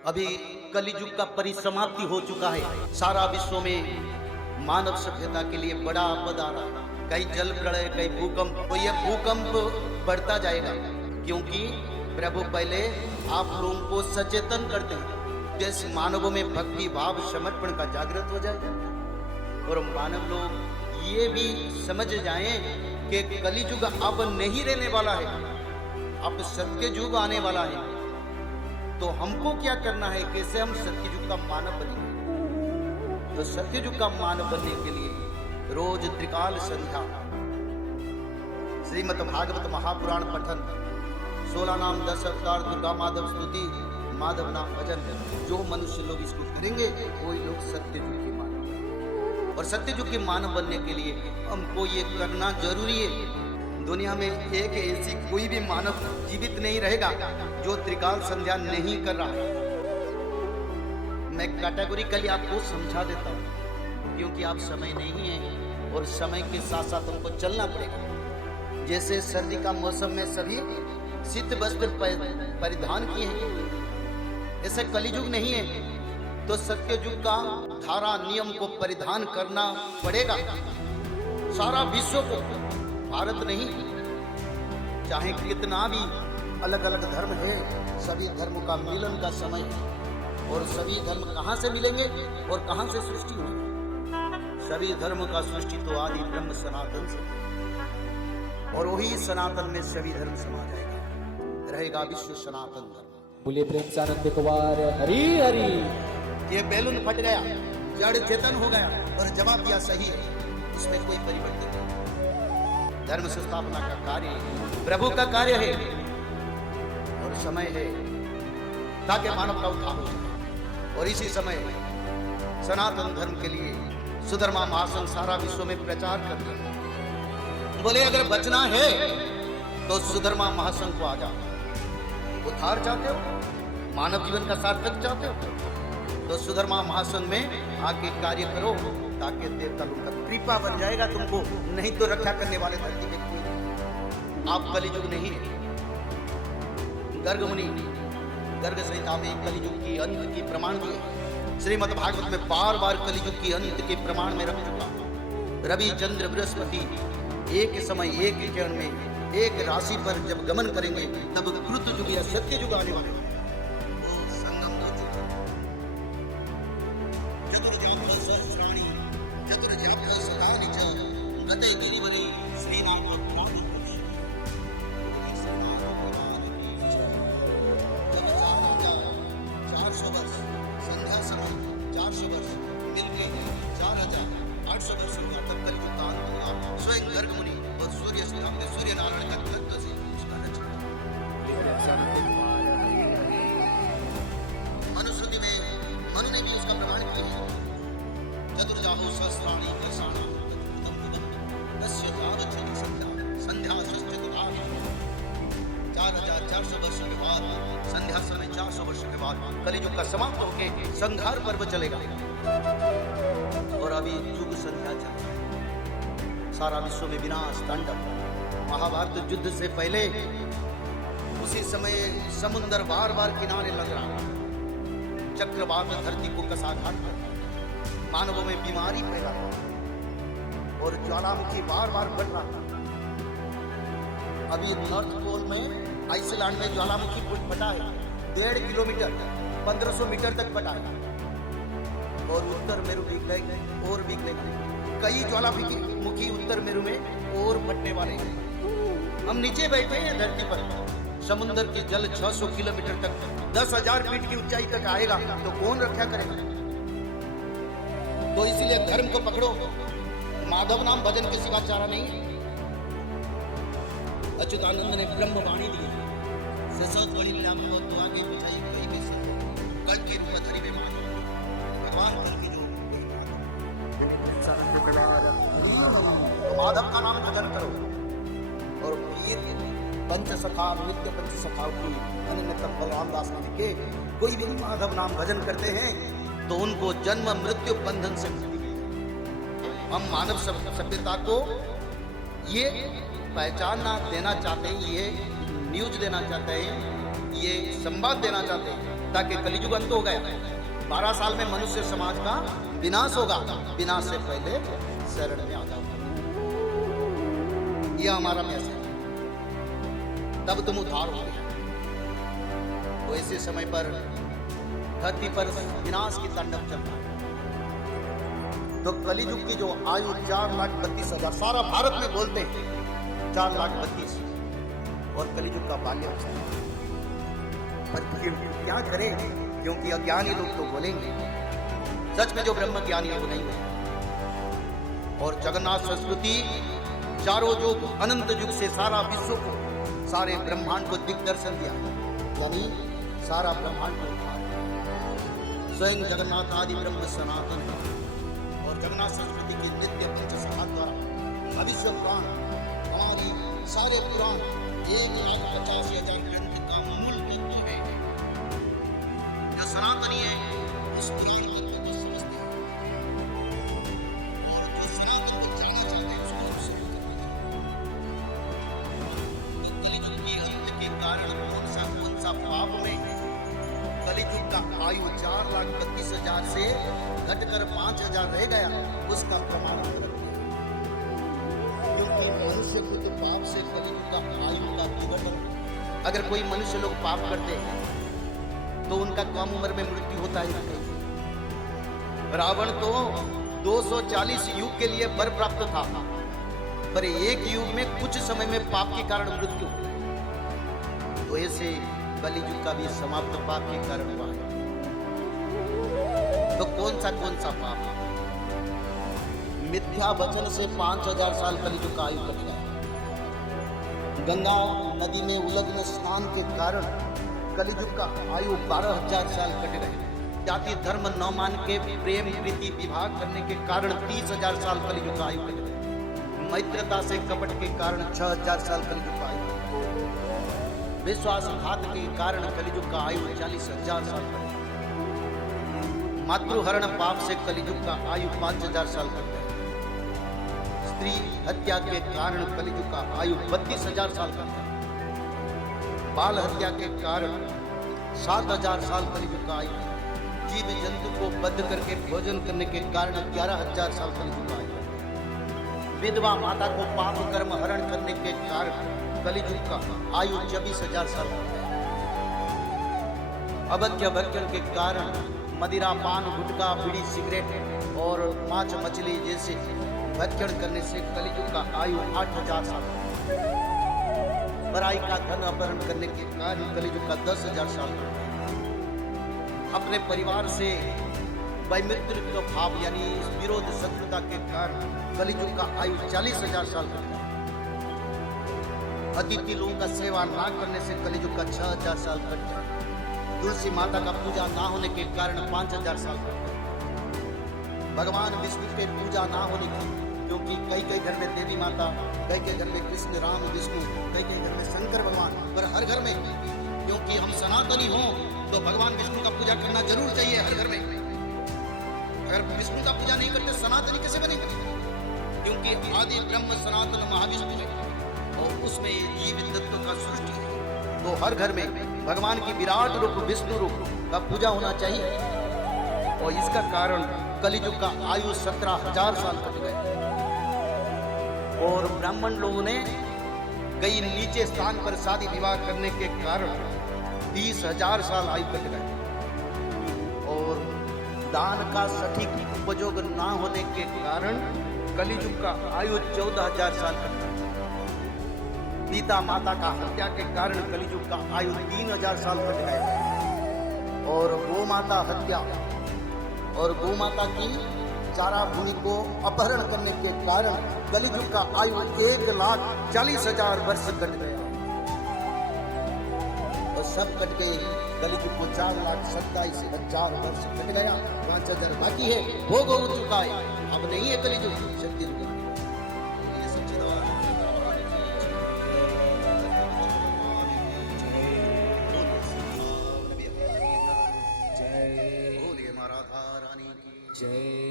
अभी कलियुग का परिसमाप्ति हो चुका है। सारा विश्व में मानव सभ्यता के लिए बड़ा आपदा आ रहा है, कहीं जल प्रलय, कहीं भूकंप। तो यह भूकंप बढ़ता जाएगा, क्योंकि प्रभु पहले आप लोगों को सचेतन करते हैं, जिस मानवों में भक्ति भाव समर्पण का जागृत हो जाए और मानव लोग ये भी समझ जाएं कि कलियुग अब नहीं रहने वाला है, अब सत्य युग आने वाला है। तो हमको क्या करना है, कैसे हम सत्ययुग का मानव बनेंगे। तो सत्ययुग का मानव बनने के लिए रोज त्रिकाल संध्या, श्रीमद् भागवत महापुराण पठन, 16 नाम 10 अवतार, दुर्गा माधव स्तुति, माधव नाम भजन, जो मनुष्य लोग इसको करेंगे वही लोग सत्ययुग के मानव। और सत्ययुग के मानव बनने के लिए हमको ये करना जरूरी है। दुनिया में एक ऐसी कोई भी मानव जीवित नहीं रहेगा जो त्रिकाल संध्या नहीं कर रहा है। मैं कैटेगोरिकली आपको समझा देता हूँ, क्योंकि आप समय नहीं है और समय के साथ साथ हमको चलना पड़ेगा। जैसे सर्दी का मौसम में सभी शीत वस्त्र परिधान किए हैं, ऐसे कलियुग नहीं है तो सत्ययुग का धारा नियम को परिधान करना पड़ेगा। सारा विश्व को, भारत नहीं, चाहे कितना भी अलग अलग धर्म है, सभी धर्म का मिलन का समय है। और सभी धर्म कहाँ से मिलेंगे और कहाँ से सृष्टि होगी। सभी धर्म का सृष्टि तो आदि ब्रह्म सनातन से, और वही सनातन में सभी धर्म समा जाएगा, रहेगा विश्व सनातन धर्म। बोलिए प्रेम से आनंद कुमार हरी हरी। ये बैलून फट गया, जड़ चेतन हो गया और जवाब दिया सही है, इसमें कोई परिवर्तन नहीं। धर्म संस्थापना का कार्य प्रभु का कार्य है और समय है ताकि मानव का उत्थान हो जाए। और इसी समय सनातन धर्म के लिए सुधर्मा महासंघ सारा विश्व में प्रचार कर रहे हैं। बोले अगर बचना है तो सुधर्मा महासंघ को आ जाओ। उद्धार चाहते हो, मानव जीवन का सार्थक चाहते हो, तो सुधर्मा महासंघ में आके कार्य करो, ताकि देवता लोग का कृपा बन जाएगा तुमको। नहीं तो रक्षा करने वाले धरती में कोई नहीं। आप कलियुग नहीं है। गर्ग मुनि गर्ग संहिता में कलियुग की अंत की प्रमाण दिए। श्रीमद् भागवत में बार बार कलियुग की अंत के प्रमाण में रख चुका। रवि चंद्र बृहस्पति एक समय एक क्षण में एक राशि पर जब गमन करेंगे तब कृत युग या सत्य युग आने वाले। स्वयं गर्ग मुनि और सूर्य सूर्य नारायण का तत्व से उसका रचना। मनुस्मृति में मनु ने भी उसका प्रमाण किया। चतुर्जाहु सहस्राणि वर्षाणि तस्य तावत् संध्या संध्या 4400 वर्ष के बाद, संध्या समय 400 वर्ष के बाद कलियुग का समाप्त होके संहार पर्व चलेगा। और अभी युग संध्या चल रहा है। सारा विश्व में विनाश तांडव। महाभारत युद्ध से पहले उसी समय समुद्र बार बार किनारे लग रहा था, चक्रवात धरती को कसाघात कर, मानवों में बीमारी पैदा हुई और ज्वालामुखी बार बार बढ़ रहा था। अभी नॉर्थ पोल में आइसलैंड में ज्वालामुखी फटा है, 1.5 किलोमीटर 1500 मीटर तक फटा है। और उत्तर मेरु भी गए और भी गए, कई ज्वालामुखी उत्तर मेरु में और फटने वाले हैं। हम नीचे बैठे हैं धरती पर, समुद्र के जल 600 किलोमीटर तक 10,000 फीट की ऊंचाई तक आएगा, तो कौन रक्षा करेगा। तो इसीलिए धर्म को पकड़ो, माधव नाम भजन के सिवा चारा नहीं है। अच्युतानंद ने ब्रह्म वाणी दी, ससोत बड़ी लीला में तो आगे बिछाई गई में से कल के रूप धरी में मान भगवान कल की जो तो माधव का नाम भजन करो। और फिर पंच सखा नित्य पंच सखा की अनन्यतम बलराम दास ने लिखे, कोई भी माधव नाम भजन करते हैं तो उनको जन्म मृत्यु बंधन से मुक्ति मिलती। हम मानव सभ्यता को ये पहचानना देना चाहते हैं, ये न्यूज देना चाहते हैं, ये संवाद देना चाहते हैं ताकि कलियुग अंत हो गया, 12 साल में मनुष्य समाज का विनाश होगा, विनाश से पहले शरण में आ जाओ, यह हमारा मैसेज, तब तुम उद्धार होगे। तो ऐसे समय पर धरती पर विनाश की तांडव चल रहा है। तो कलियुग की जो आयु 4,32,000, सारा भारत में बोलते हैं 4,32,000, और कलियुग का बाल्यवस्था। पर क्या करें, क्योंकि अज्ञानी लोग तो बोलेंगे, सच में जो ब्रह्म ज्ञानी है वो नहीं है। और जगन्नाथ संस्कृति चारों युग अनंत युग से सारा विश्व को, सारे ब्रह्मांड को दिग्दर्शन दिया, यानी सारा ब्रह्मांड को स्वयं जगन्नाथ आदि ब्रह्म सनातन। और जगन्नाथ संस्कृति के नित्य पंच सखा द्वारा भविष्य पुराण, हमारे सारे पुराण 1,50,000 ग्रंथ का मूल तत्व है। जो सनातनी है उस पुराण तत्व को समझते हैं, और जो सनातन को जानना चाहते हैं उसको समझ कलियुग के अंत के कारण कौन सा पाप में कलियुग का आयु 4,32,000 से घटकर 5,000 रह गया, उसका प्रमाण क्योंकि मनुष्य को तो पाप से कलियुग का आयु का विघटन। अगर कोई मनुष्य लोग पाप करते हैं तो उनका कम उम्र में मृत्यु होता है नहीं। रावण तो 240 युग के लिए वर प्राप्त था, पर एक युग में कुछ समय में पाप के कारण मृत्यु। तो ऐसे कलियुग का भी समाप्त पाप के कारण हुआ है। तो कौन सा पाप? मिथ्या वचन से 5,000 साल कलियुग का आयु कट गया। गंगा नदी में उलग्न स्नान के कारण कलियुग का आयु 12,000 साल कट गए। जाति धर्म न मान के प्रेम प्रीति विवाह करने के कारण 30,000 साल कलियुग का आयु कट गए। मैत्रता से कपट के कारण 6,000 साल कलियुग का आयु। विश्वासघात के कारण कलियुग का आयु 40,000 साल कट गया। मातृहरण पाप से कलियुग का आयु 5,000 साल कट गया। स्त्री हत्या के कारण कलियुग का आयु 32,000 साल कट गया। बाल हत्या के कारण 7,000 साल कलियुग का आयु। जीव जंतु को बद्ध करके भोजन करने के कारण 11,000 साल कलियुग का आयु। विधवा माता को पाप कर्म हरण करने के कारण कलियुग का आयु 24,000 साल कट गया। अवध्य भक्षण के कारण मदिरा पान गुटखा बीड़ी सिगरेट और मांस मछली जैसे भक्षण करने से कलियुग का आयु 8,000 साल। बराई का धन अपहरण करने के कारण कलियुग का 10,000 साल। अपने परिवार से वैमित्रिक भाव यानी विरोध शत्रुता के कारण कलियुग का आयु 40,000 साल का। अतिथि लोगों का सेवा ना करने से कलियुग का 6,000 साल कट गया। तुलसी माता का पूजा ना होने के कारण 5,000 साल कट गया। भगवान विष्णु के पूजा ना होने की, क्योंकि कई घर में देवी माता, कई घर में कृष्ण राम विष्णु, कई घर में शंकर भगवान, पर हर घर में, क्योंकि हम सनातनी हों तो भगवान विष्णु का पूजा करना जरूर चाहिए हर घर में। अगर विष्णु का पूजा नहीं करते सनातनी कैसे बनेंगे? क्योंकि आदि ब्रह्म सनातन महाविष्णु है और उसमें जीवित तत्व का सृष्टि है। तो हर घर में भगवान की विराट रूप विष्णु रूप का पूजा होना चाहिए। और इसका कारण कलियुग का आयु 17,000 साल कट गए। और ब्राह्मण लोगों ने कई नीचे स्थान पर शादी विवाह करने के कारण 30,000 साल आयु कट गए। और दान का सटीक उपयोग ना होने के कारण कलियुग का आयु 14,000 साल कट गया। पिता माता का हत्या के कारण कलियुग का आयु 3,000 साल कट गया। और गौ माता हत्या और गौ माता की चारा भूमि को अपहरण करने के कारण कलियुग का आयु 1,40,000 वर्ष कट गया। और सब कट गए, कलियुग को 4,27,000 वर्ष कट गया। 5,000 बाकी है, भोग हो चुका है, अब नहीं है कलियुग, शक्ति रुक। जय